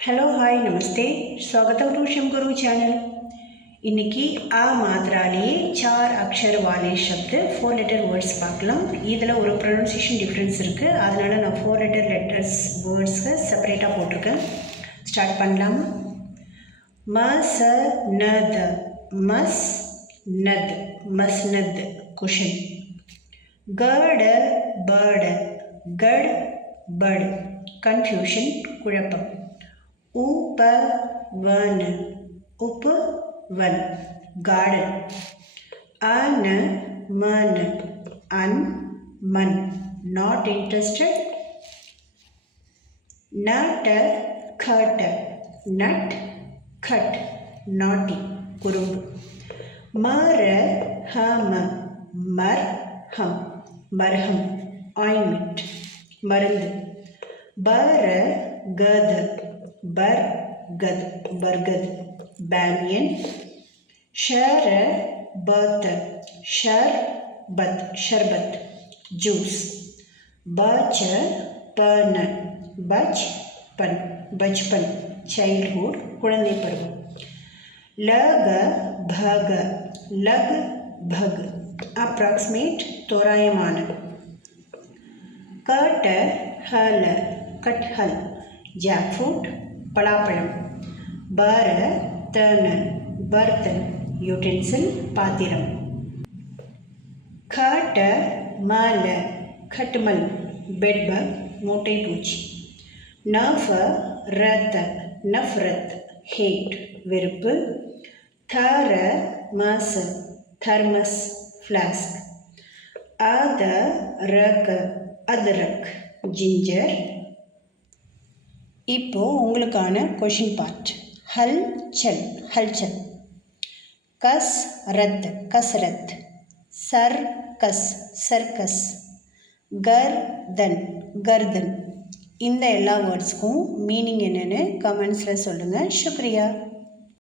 Hello hi नमस्ते स्वागतम to Shiv Guru channel. इनकी आ मात्राले 4 अक्षर वाले शब्द 4 लेटर वर्ड्स பார்க்கலாம். இதில் ஒரு ப்ரொனன்சியேஷன் டிஃப்ரென்ஸ் இருக்குது, அதனால் நான் 4 லெட்டர் லெட்டர்ஸ் வேர்ட்ஸ்க்கு செப்பரேட்டாக போட்டிருக்கேன். ஸ்டார்ட் பண்ணலாமா? மஸ்னத் மஸ்னத் மஸ்னத் குஷன். கட பட கட் பட் கன்ஃபியூஷன் குழப்பம். उपवन उपवन गार्डन. अनमन अनमन not interested. नट खट नट खट naughty कुरुंबु. मरहम मरहम मरहम ointment मருந்து. बरगद बरगद बरगद banyan. शरबत शरबत शरबत जूस. बचपन बचपन बचपन चाइल्डहुड कुழந்தை பருவம். लगभग लगभग अप्रॉक्सिमेट तोरायमान. कटहल कटहल जैकफ्रूट पलापழம். बर्तन बर्तन यूटेंसिल पाத்திரம். खटमल खटमल बेडबग मोटे पूச்சி. नफरत नफरत हेट வெறுப்பு. Thermos thermos flask. अदरक अदरक जिंजर. இப்போ உங்களுக்கான கொஷின் பார்ட். ஹல்சல் ஹல்சல். கஸ்ரத் கஸ்ரத். Circus circus. கர்தன் கர்தன். இந்த எல்லா வேர்ட்ஸ்க்கும் மீனிங் என்னென்னு கமெண்ட்ஸில் சொல்லுங்கள். சுக்ரியா.